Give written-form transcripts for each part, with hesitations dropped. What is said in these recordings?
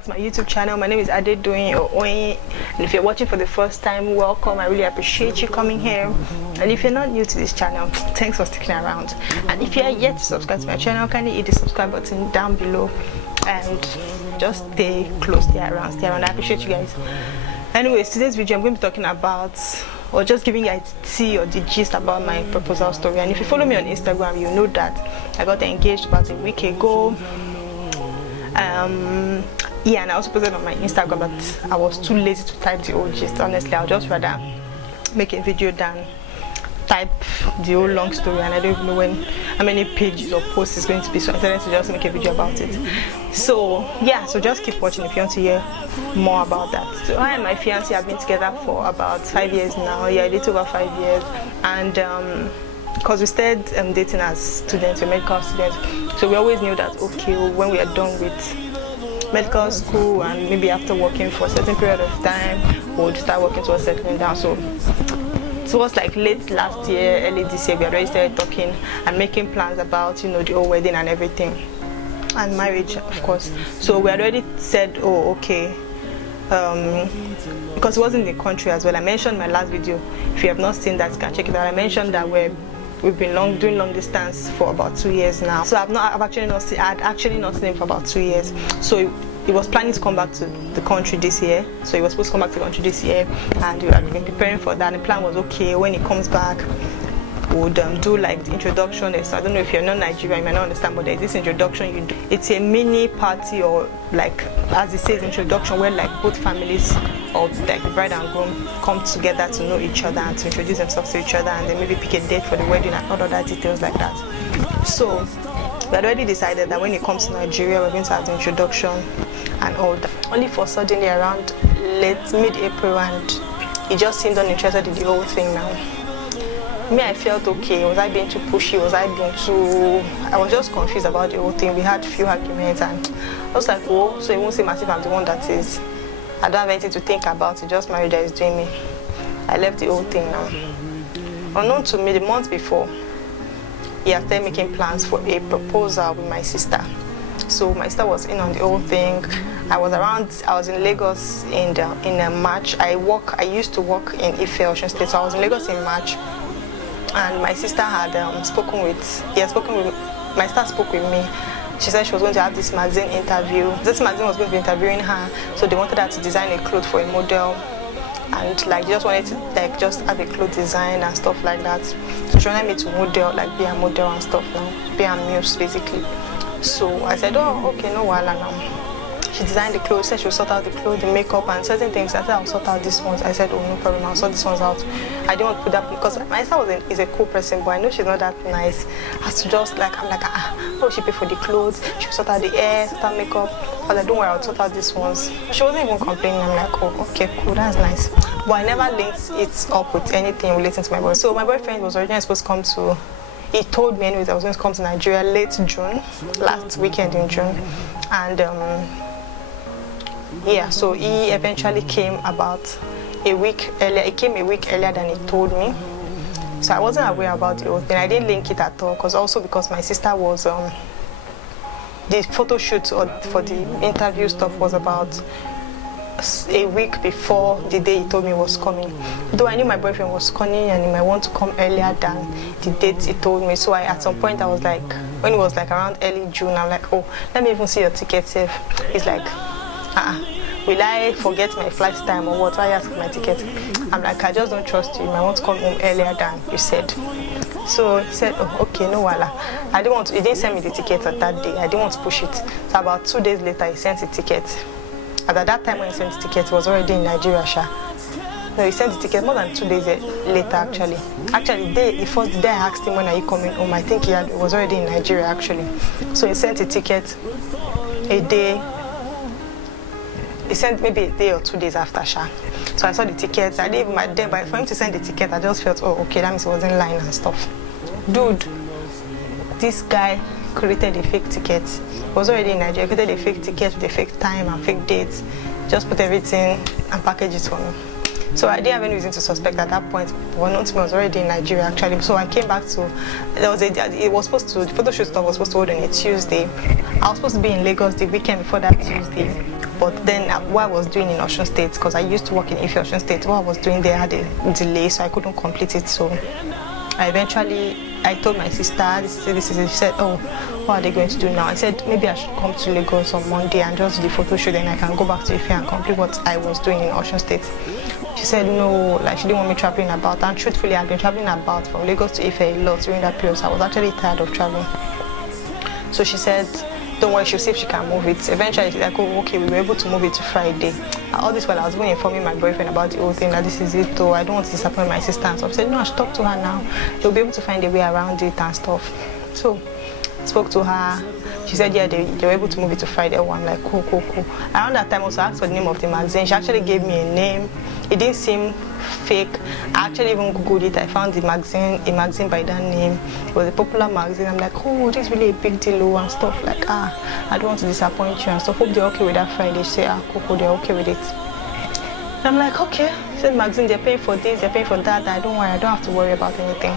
back to my YouTube channel. My name is Ade doing or Oyin, and if you're watching for the first time, welcome. I really appreciate you coming here. And if you're not new to this channel, thanks for sticking around. And if you are yet to subscribe to my channel, kindly hit the subscribe button down below and just stay close, stay around. I appreciate you guys. Anyways, today's video I'm going to be talking about, or just giving you a tea or the gist about my proposal story. And if you follow me on Instagram, you know that I got engaged about a week ago. Yeah, and I also posted on my Instagram, but I was too lazy to type the whole gist. Honestly, I'll just rather make a video than type the whole long story, and I don't even know how many pages or posts it's going to be, so I decided to just make a video about it. So yeah, so just keep watching if you want to hear more about that. So I and my fiance have been together for about 5 years now. Yeah, a little over 5 years, and because we started dating as students, we're medical students, so we always knew that okay, when we are done with medical school and maybe after working for a certain period of time, we'll start working towards settling down. So it was like late last year, early this year, we already started talking and making plans about, you know, the whole wedding and everything, and marriage, of course. So we had already said, oh, okay, because it wasn't in the country as well. I mentioned in my last video, if you have not seen that, you can check it out. I mentioned that we've been doing long distance for about 2 years now. So I'd actually not seen him for about 2 years. So he was planning to come back to the country this year. So he was supposed to come back to the country this year, and we had been preparing for that. And the plan was okay, when he comes back, would do like the introduction. So I don't know if you're not Nigerian, you might not understand, but there's this introduction you do. It's a mini party, or like as it says, introduction, where like both families of like the bride and groom come together to know each other and to introduce themselves to each other, and then maybe pick a date for the wedding and all other details like that. So we had already decided that when it comes to Nigeria, we're going to have the introduction and all that. Only for suddenly around mid-April, and he just seemed uninterested in the whole thing now. Me, I felt okay. Was I being too pushy? Was I being too... I was just confused about the whole thing. We had a few arguments, and I was like, oh, so it won't seem as if I'm the one that is... I don't have anything to think about. It's just marriage that is doing me. I left the whole thing now. Unknown to me, the month before, he had started making plans for a proposal with my sister. So my sister was in on the whole thing. I was in Lagos in March. I used to work in Ife, Ocean State, so I was in Lagos in March. And my sister had my sister spoke with me. She said she was going to have this magazine interview. This magazine was going to be interviewing her, so they wanted her to design a cloth for a model, and like just wanted to like just have a cloth design and stuff like that. So she wanted me to model, like be a model and stuff, now be a muse basically. So I said, oh, okay, no wahala now. She designed the clothes, said she'll sort out the clothes, the makeup, and certain things. I said, I'll sort out these ones. I said, oh, no problem, I'll sort these ones out. I didn't want to put that, because my sister is a cool person, but I know she's not that nice. As to just like, I'm like, oh, she pay for the clothes, she'll sort out the hair, sort out makeup. I was like, don't worry, I'll sort out these ones. She wasn't even complaining. I'm like, oh, okay, cool, that's nice. But I never linked it up with anything relating to my boyfriend. So my boyfriend was originally supposed to come to, he told me anyways I was going to come to Nigeria late June, last weekend in June. And yeah, so he eventually came about a week earlier. He came a week earlier than he told me. So I wasn't aware about the whole thing. I didn't link it at all, because my sister was the photo shoot for the interview stuff was about a week before the day he told me he was coming. Though I knew my boyfriend was coming and he might want to come earlier than the date he told me. So at some point I was like, when it was like around early June, I'm like, oh, let me even see your ticket safe. He's like, will I forget my flight time or what? Why ask for my ticket? I'm like, I just don't trust you. I want to come home earlier than you said. So he said, oh, okay, no wala. He didn't send me the ticket at that day. I didn't want to push it. So about 2 days later, he sent the ticket. And at that time when he sent the ticket, he was already in Nigeria, Sha. No, he sent the ticket more than 2 days later, actually. Actually, the first day I asked him, when are you coming home? I think he was already in Nigeria, actually. So he sent the ticket a day. He sent maybe a day or 2 days after, Sha. So I saw the tickets. I didn't even mind them, but for him to send the ticket, I just felt, oh, okay, that means he was in line and stuff. Dude, this guy created a fake ticket. He was already in Nigeria, created a fake ticket with a fake time and fake dates. Just put everything and package it for me. So I didn't have any reason to suspect at that point. Well, not to me, I was already in Nigeria actually. So I came back to, the photo shoot stuff was supposed to hold on a Tuesday. I was supposed to be in Lagos the weekend before that Tuesday. But then what I was doing in Ocean State, because I used to work in Ocean State, what I was doing there had a delay, so I couldn't complete it. So I told my sister, this is it. She said, oh, what are they going to do now? I said, maybe I should come to Lagos on Monday and just do the photo shoot, then I can go back to Ife and complete what I was doing in Ocean State. She said no, like she didn't want me traveling about, and truthfully I've been traveling about from Lagos to Ife a lot during that period, so I was actually tired of traveling. So she said, don't worry, she'll see if she can move it. Eventually she's like, oh, okay, we were able to move it to Friday. All this while I was even informing my boyfriend about the whole thing, that this is it though, I don't want to disappoint my sister and stuff. I said, no, I should talk to her now, they'll be able to find a way around it and stuff. So I spoke to her. She said, yeah, they were able to move it to Friday. Oh, I'm like, cool. Around that time, also, I asked for the name of the magazine. She actually gave me a name. It didn't seem fake. I actually even Googled it. I found a magazine by that name. It was a popular magazine. I'm like, oh, this is really a big deal and stuff. Like, I don't want to disappoint you and stuff. Hope they're okay with that Friday. She said, cool, they're okay with it. And I'm like, okay. She said, magazine, they're paying for this, they're paying for that. I don't worry, I don't have to worry about anything.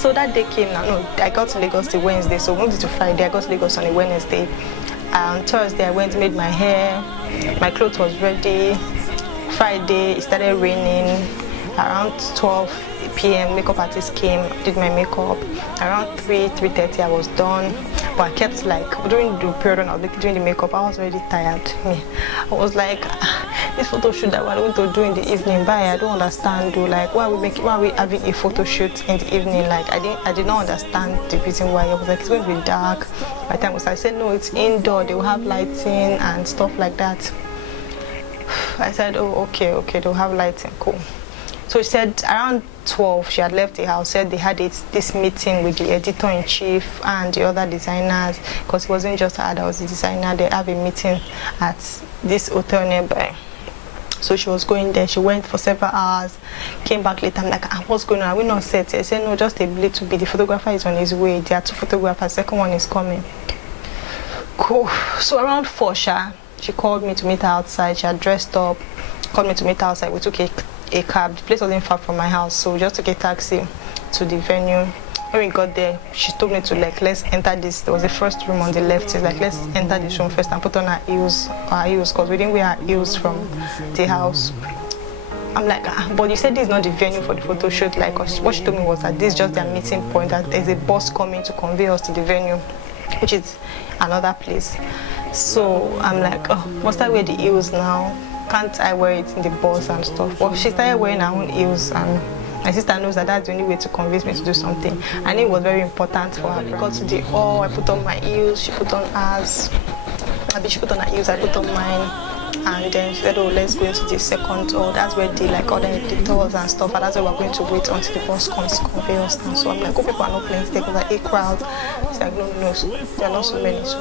So that day came now. No, I got to Lagos the Wednesday, so moved it to Friday. I got to Lagos on a Wednesday. On Thursday, I went, made my hair. My clothes was ready. Friday, it started raining. Around 12 p.m., makeup artist came, did my makeup. Around 3:30, I was done. But I kept like, during the period when I was doing the makeup, I was already tired. I was like, this photo shoot that we're going to do in the evening, I don't understand though. Like, why are we having a photo shoot in the evening? Like, I did not understand the reason why. I was like, it's going to be dark. By the time I said, no, it's indoor, they will have lighting and stuff like that. I said, oh, okay, they'll have lighting, cool. So she said around 12, she had left the house, said they had this meeting with the editor-in-chief and the other designers, because it wasn't just her that was the designer. They have a meeting at this hotel nearby. So she was going there. She went for several hours, came back later. I'm like, what's going on? Are we not set? I said, no, just a little bit. The photographer is on his way. There are 2 photographers. The second one is coming. Cool. So around 4, she called me to meet her outside. She had dressed up, called me to meet her outside. We took a cab. The place wasn't far from my house, so we just took a taxi to the venue. When we got there, she told me to like, let's enter this. There was the first room on the left. She's like, let's enter this room first and put on our heels, because we didn't wear our heels from the house. I'm like, but you said this is not the venue for the photo shoot. Like, what she told me was that this is just their meeting point, that there's a bus coming to convey us to the venue, which is another place. So I'm like, must I wear the heels now? Can't I wear it in the bus and stuff? Well, she started wearing her own heels, and my sister knows that that's the only way to convince me to do something. And it was very important for her. We got to the hall, I put on my heels, she put on hers. She put on her heels, I put on mine. And then she said, oh, let's go into the second hall. That's where the other editors and stuff, and that's where we're going to wait until the bus comes to convey us. And so I'm like, people are not playing stake over a crowd. She's like, no, there are not so many. So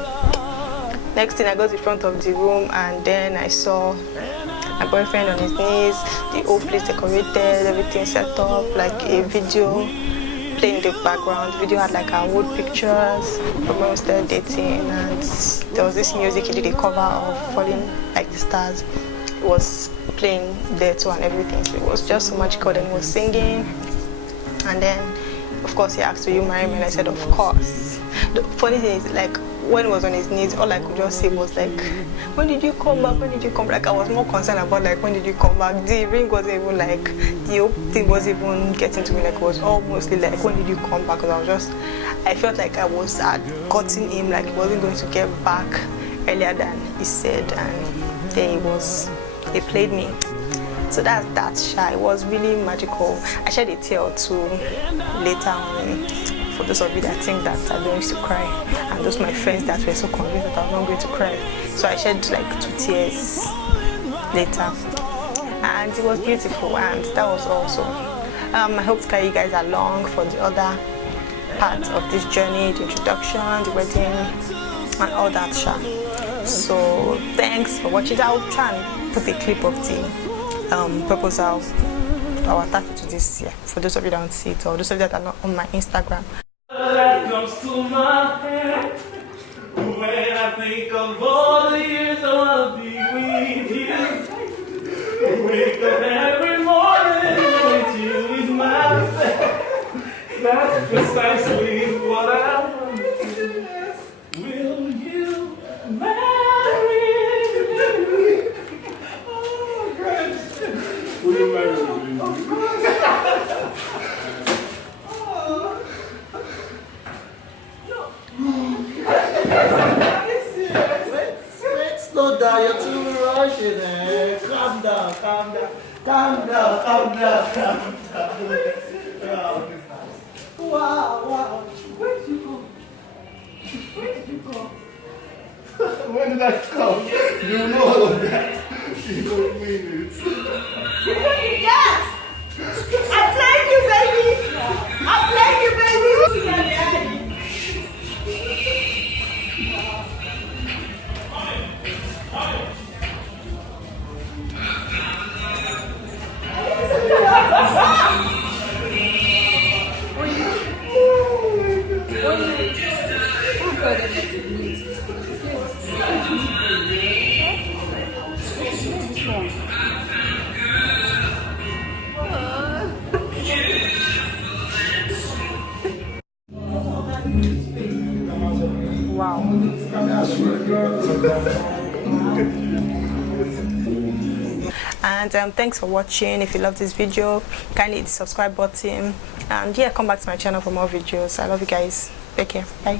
next thing, I got in front of the room, and then I saw my boyfriend on his knees, the whole place decorated, everything set up, like a video playing in the background. The video had like our old pictures from when we started dating, and there was this music. He did a cover of Falling Like the Stars. It was playing there too and everything, so it was just so magical. Then he was singing, and then of course he asked, will you marry me? And I said, of course. The funny thing is, like, when he was on his knees, all I could just say was like, when did you come back? When did you come back? Like, I was more concerned about like, when did you come back? The ring wasn't even like, the whole thing wasn't even getting to me. Like, it was all mostly like, when did you come back? Because I felt like I had gotten him, like he wasn't going to get back earlier than he said, and then he played me. So that's that shy. It was really magical. I shed a tear or two later on. For those of you that think that I don't used to cry, and those my friends that were so convinced that I'm not going to cry. So I shed like 2 tears later, and it was beautiful, and that was also. I hope to carry you guys along for the other part of this journey, the introduction, the wedding, and all that sha. So thanks for watching. I'll try and put a clip of the proposal. I'll attach it to this, for those of you that don't see it, or those of you that are not on my Instagram. That comes to my head when I think of all the years I want to be with you. I wake up every morning with you is my bed. That's precisely what I want to do. Will you marry me? Slow down, you're too rushing. Eh? Calm down, calm down, calm down, calm down, calm down. Wow, wow. Where did you go? Where did you go? Where did I come? You know all of that. You don't mean it. Yes! I played you, baby! I played you, baby! Wow. And thanks for watching. If you love this video, kindly hit the subscribe button, and yeah, come back to my channel for more videos. I love you guys. Take care. Bye.